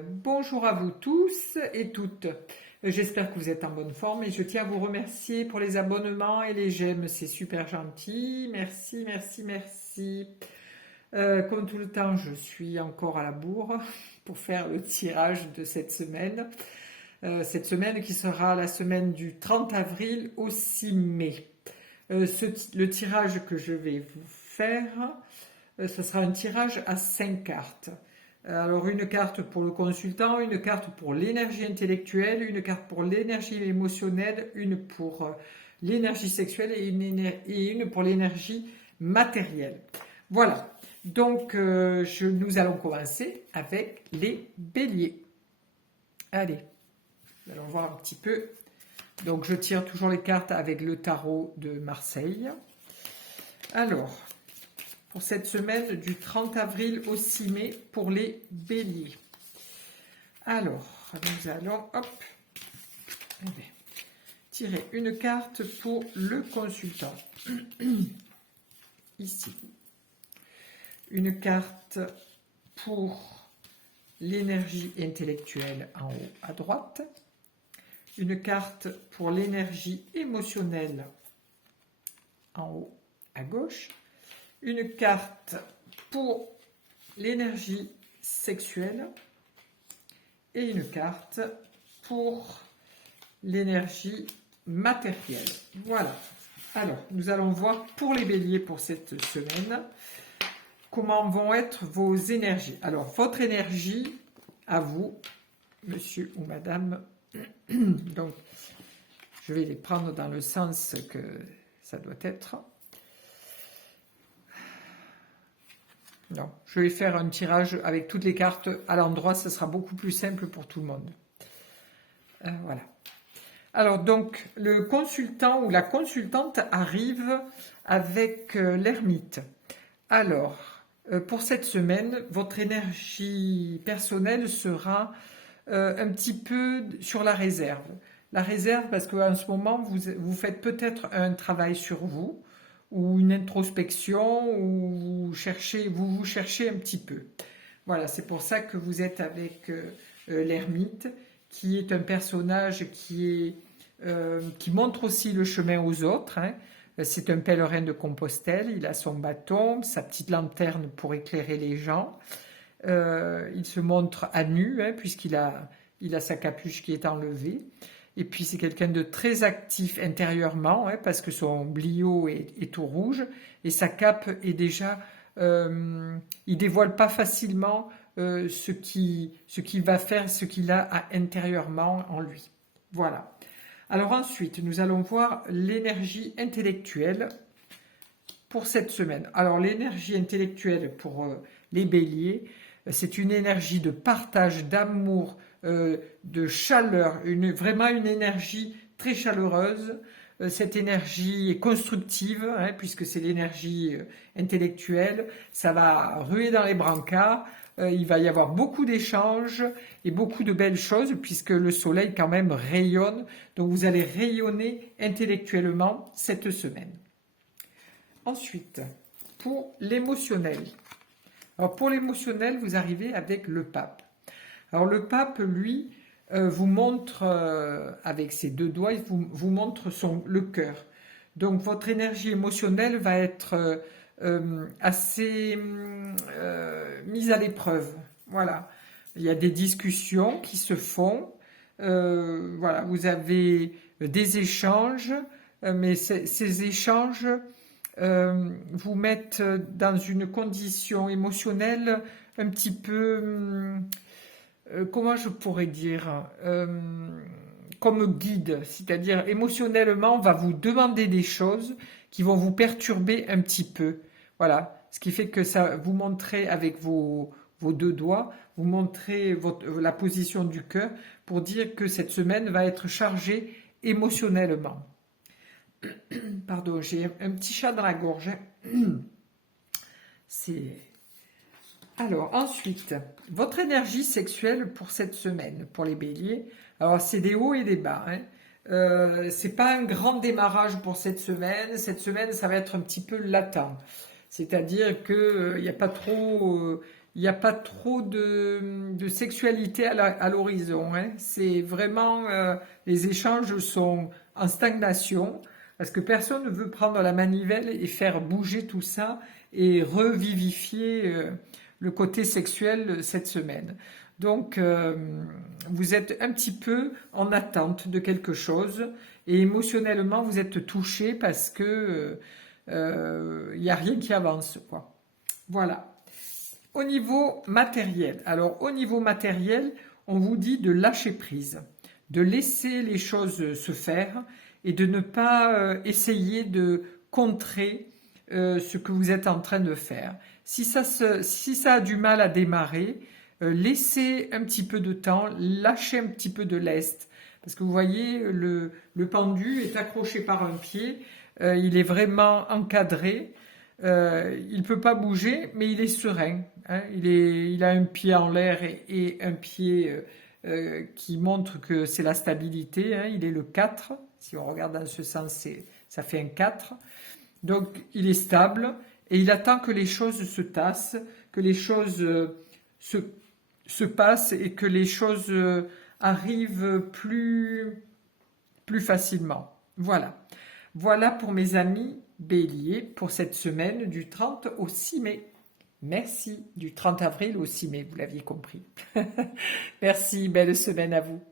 Bonjour à vous tous et toutes. J'espère que vous êtes en bonne forme et je tiens à vous remercier pour les abonnements et les j'aime. C'est super gentil. Merci, merci, merci. Comme tout le temps, je suis encore à la bourre pour faire le tirage de cette semaine. Cette semaine qui sera la semaine du 30 avril au 6 mai. Le tirage que je vais vous faire, ce sera un tirage à 5 cartes. Alors une carte pour le consultant, une carte pour l'énergie intellectuelle, une carte pour l'énergie émotionnelle, une pour l'énergie sexuelle et une pour l'énergie matérielle. Voilà, donc nous allons commencer avec les béliers. Allez, nous allons voir un petit peu. Donc je tire toujours les cartes avec le tarot de Marseille. Alors, pour cette semaine du 30 avril au 6 mai pour les béliers. Alors, nous allons tirer une carte pour le consultant. Ici. Une carte pour l'énergie intellectuelle en haut à droite. Une carte pour l'énergie émotionnelle en haut à gauche. Une carte pour l'énergie sexuelle et une carte pour l'énergie matérielle. Voilà. Alors, nous allons voir pour les béliers pour cette semaine comment vont être vos énergies. Alors, votre énergie à vous, monsieur ou madame, donc je vais les prendre dans le sens que ça doit être. Non, je vais faire un tirage avec toutes les cartes à l'endroit, ce sera beaucoup plus simple pour tout le monde. Voilà. Alors donc, le consultant ou la consultante arrive avec l'ermite. Alors, pour cette semaine, votre énergie personnelle sera un petit peu sur la réserve. La réserve parce qu'en ce moment, vous faites peut-être un travail sur vous, ou une introspection, ou vous cherchez un petit peu. Voilà, c'est pour ça que vous êtes avec l'ermite, qui est un personnage qui montre aussi le chemin aux autres. Hein. C'est un pèlerin de Compostelle, il a son bâton, sa petite lanterne pour éclairer les gens. Il se montre à nu, hein, puisqu'il a sa capuche qui est enlevée. Et puis c'est quelqu'un de très actif intérieurement, hein, parce que son bliot est tout rouge et sa cape est déjà... il dévoile pas facilement ce qu'il va faire, ce qu'il a intérieurement en lui. Voilà. Alors ensuite, nous allons voir l'énergie intellectuelle pour cette semaine. Alors l'énergie intellectuelle pour les béliers, c'est une énergie de partage, d'amour, de chaleur, vraiment une énergie très chaleureuse. Cette énergie est constructive, hein, puisque c'est l'énergie intellectuelle. Ça va ruer dans les brancards. Il va y avoir beaucoup d'échanges et beaucoup de belles choses, puisque le soleil quand même rayonne. Donc vous allez rayonner intellectuellement cette semaine. Ensuite, pour l'émotionnel. Alors pour l'émotionnel, vous arrivez avec le pape. Alors le pape, lui, vous montre, avec ses deux doigts, il vous montre le cœur. Donc votre énergie émotionnelle va être assez mise à l'épreuve. Voilà. Il y a des discussions qui se font. Voilà, vous avez des échanges, mais ces échanges vous mettent dans une condition émotionnelle un petit peu... comment je pourrais dire, comme guide, c'est-à-dire émotionnellement, on va vous demander des choses qui vont vous perturber un petit peu. Voilà, ce qui fait que ça, vous montrez avec vos deux doigts, vous montrez la position du cœur pour dire que cette semaine va être chargée émotionnellement. Pardon, j'ai un petit chat dans la gorge. C'est... Alors, ensuite, votre énergie sexuelle pour cette semaine, pour les béliers. Alors, c'est des hauts et des bas. Hein. C'est pas un grand démarrage pour cette semaine. Cette semaine, ça va être un petit peu latent. C'est-à-dire qu'il n'y a pas trop... il n'y a pas trop de sexualité à l'horizon, hein. C'est vraiment, les échanges sont en stagnation parce que personne ne veut prendre la manivelle et faire bouger tout ça et revivifier le côté sexuel cette semaine. Donc, vous êtes un petit peu en attente de quelque chose et émotionnellement, vous êtes touché parce que il n'y a rien qui avance, quoi. Voilà. Au niveau matériel, alors au niveau matériel, on vous dit de lâcher prise, de laisser les choses se faire et de ne pas essayer de contrer ce que vous êtes en train de faire. Si ça a du mal à démarrer, laissez un petit peu de temps, lâchez un petit peu de lest. Parce que vous voyez, le pendu est accroché par un pied, il est vraiment encadré. Il ne peut pas bouger, mais il est serein, hein. Il a un pied en l'air et un pied qui montre que c'est la stabilité, hein. Il est le 4. Si on regarde dans ce sens, ça fait un 4. Donc il est stable et il attend que les choses se tassent, que les choses se, se passent et que les choses arrivent plus facilement. Voilà. Voilà pour mes amis Bélier pour cette semaine du 30 au 6 mai. Merci, du 30 avril au 6 mai, vous l'aviez compris. Merci, belle semaine à vous.